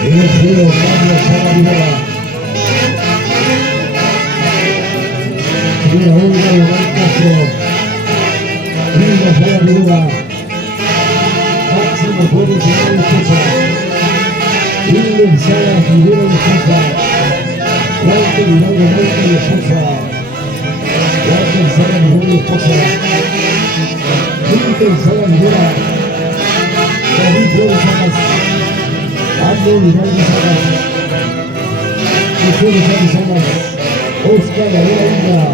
Elegido Carlos Saravillera. Primera Olga Iván Castro. Hilda Saravillera. Máximo Flores y María Esposa. Hilda Sara Figuera y Esposa. Walter Hidalgo Maica y Esposa. Walter Sara Figuera y Esposa. Hilda Sara Figuera. David Flores Salas. Ando Hidalgo Salas. Jesús Sánchez Salas. Oscar Lavera Inga.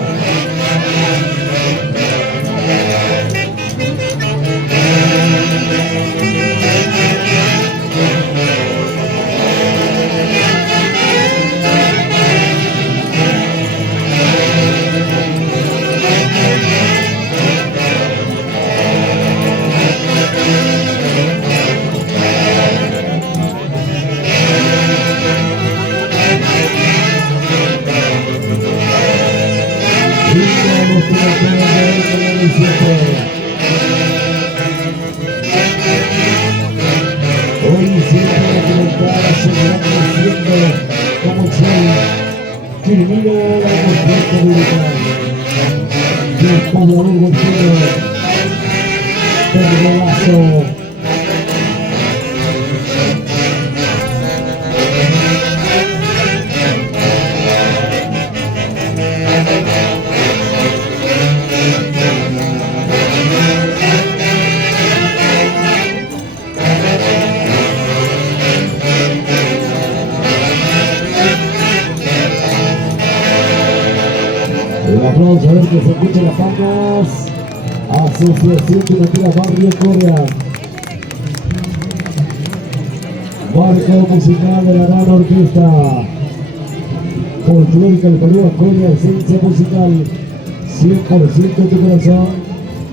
Hoy siempre documental asegurando siendo como soy Quirino la Puerto Militar del Pablo Golpero del Golazo. Aplausos, a ver que se escuchen las palmas. Asociación Tunativa Barrio Corea. Marco musical de la gran orquesta folclórica del Perú, Corea, esencia musical 100% tu corazón.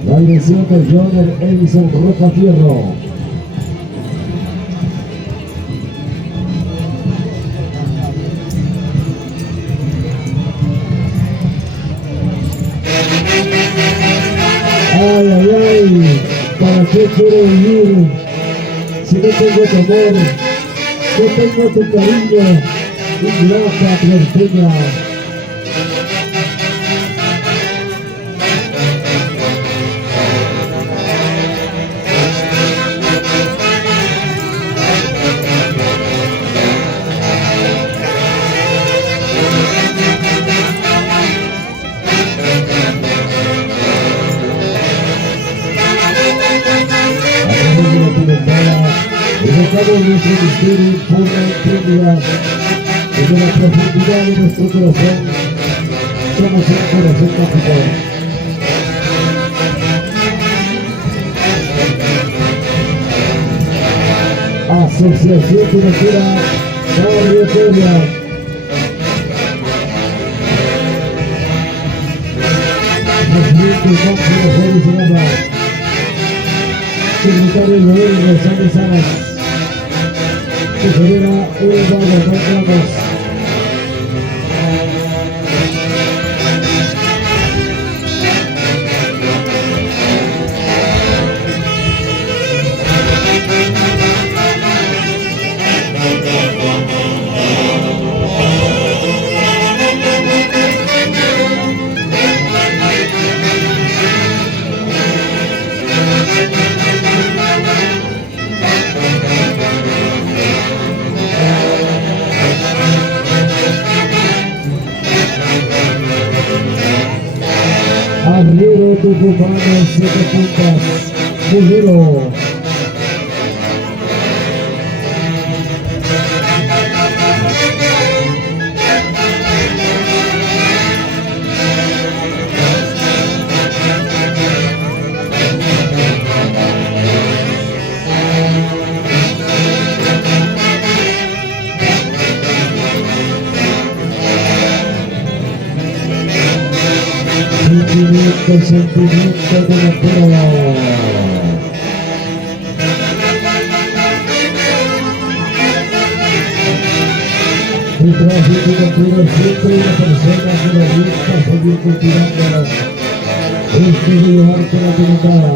La dirección del Joner Edison Roca Fierro. Ay, ay, ay, ¿para qué quiero vivir si no tengo tu amor, no tengo tu cariño, ingrata puerteña? Evocamos nuestro misterio por la eternidad. Desde la profundidad de nuestro corazón, somos un corazón capital. Asociación Financiera Barrio Corea. Presidente Máximo Flores Salas. Secretario Noel González Salas. Tesorera Eva Guzmán Ramos. Arriero Tucumano, 7 puntas, Mujero. Sentimiento de la prueba. El tráfico cultural siempre una persona que la busca seguir cultivando este bello arte latinoamericano.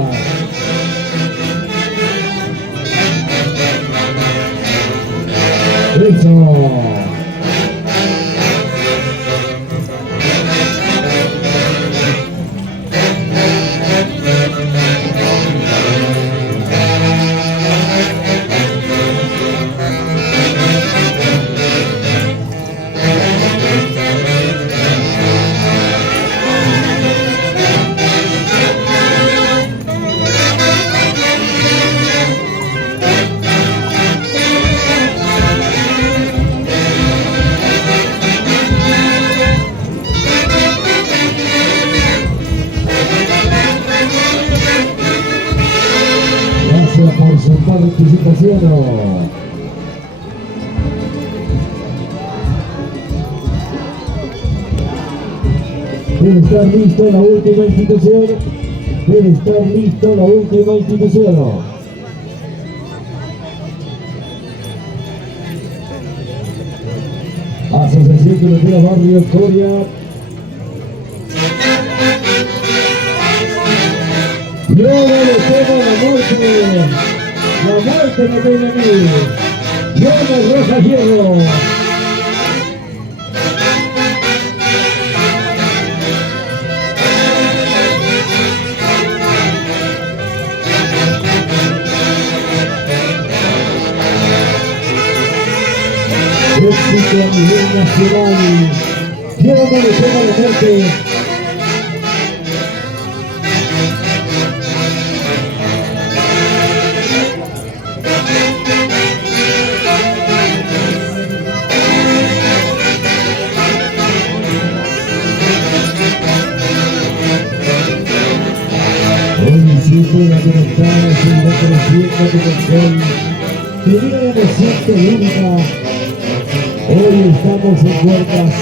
Eso. Por su participación. Debe estar listo la última institución. Debe estar listo la última institución. Asociación Colectiva Barrio Coria. Yo le tengo la muerte me viene a mí. Yo me roja hierro. Éxito a nivel nacional. Yo me le tengo la muerte. Siempre la conectada, sin la creciente dimensión, primera emoción única. Hoy estamos en puertas,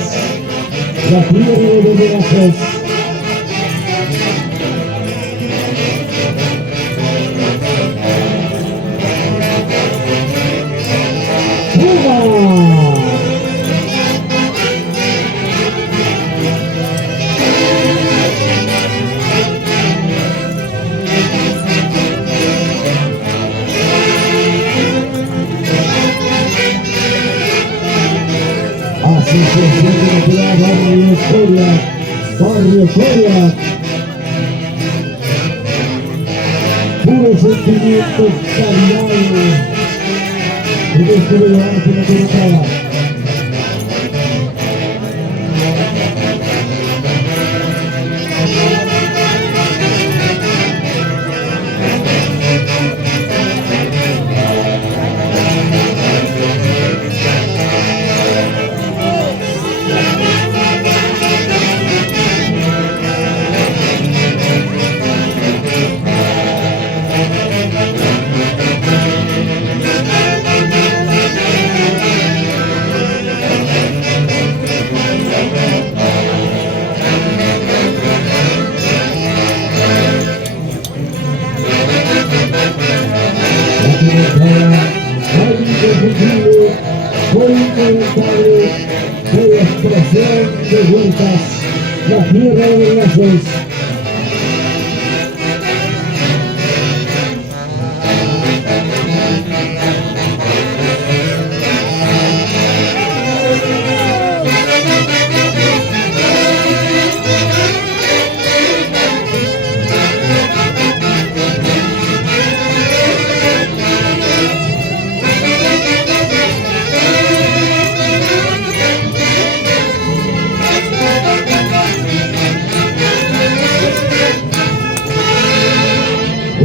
la tierra de los brazos. ¡Puma! Asociación Colectiva Barrio Coria. Barrio Coria. Puro sentimiento carnal. En este lugar que no tiene nada. Fue inevitable de expresión de vueltas, la tierra de brazos.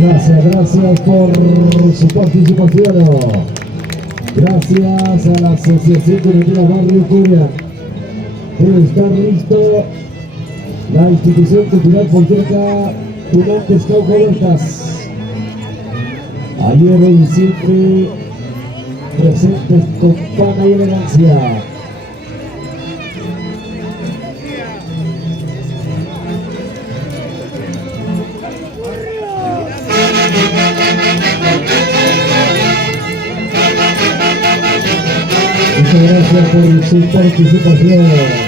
Gracias por su participación. Gracias a la Asociación Colectiva Barrio Coria. Debe estar listo la institución cultural política Tunantes Cauca Huertas. Ayer, hoy y siempre presentes con pana y elegancia. Muchas gracias por su participación.